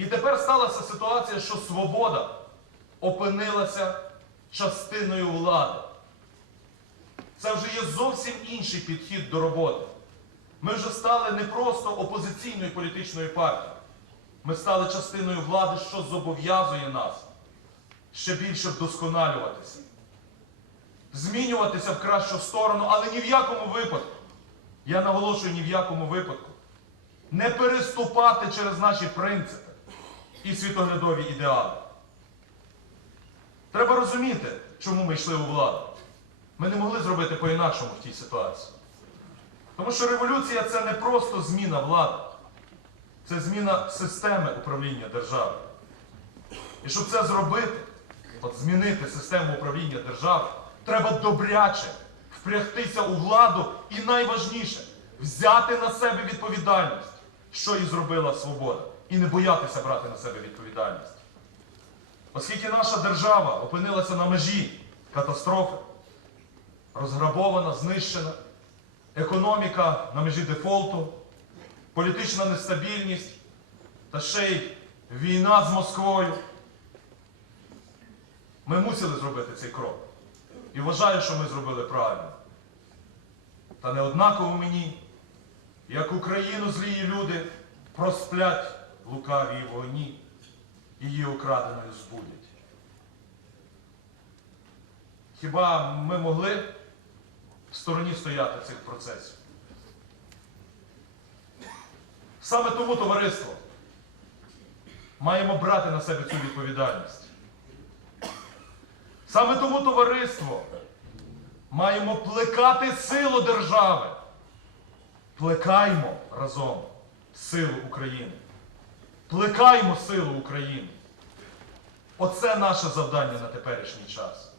І тепер сталася ситуація, що свобода опинилася частиною влади. Це вже є зовсім інший підхід до роботи. Ми вже стали не просто опозиційною політичною партією. Ми стали частиною влади, що зобов'язує нас ще більше вдосконалюватися, змінюватися в кращу сторону, але ні в якому випадку, я наголошую, ні в якому випадку, не переступати через наші принципи і світоглядові ідеали. Треба розуміти, чому ми йшли у владу. Ми не могли зробити по-інакшому в тій ситуації. Тому що революція це не просто зміна влади, це зміна системи управління держави. І щоб це зробити, от змінити систему управління держави, треба добряче впрягтися у владу і найважніше взяти на себе відповідальність, що і зробила свобода, і не боятися брати на себе відповідальність. Оскільки наша держава опинилася на межі катастрофи, розграбована, знищена, економіка на межі дефолту, політична нестабільність та ще й війна з Москвою. Ми мусили зробити цей крок. І вважаю, що ми зробили правильно. Та не однаково мені, як Україну злії люди просплять в лукавій вогні, її украденою збудять. Хіба ми могли в стороні стояти цих процесів? Саме тому товариство маємо брати на себе цю відповідальність. Саме тому товариство маємо плекати силу держави. Плекаймо разом силу України. Плекаймо силу України. Оце наше завдання на теперішній час.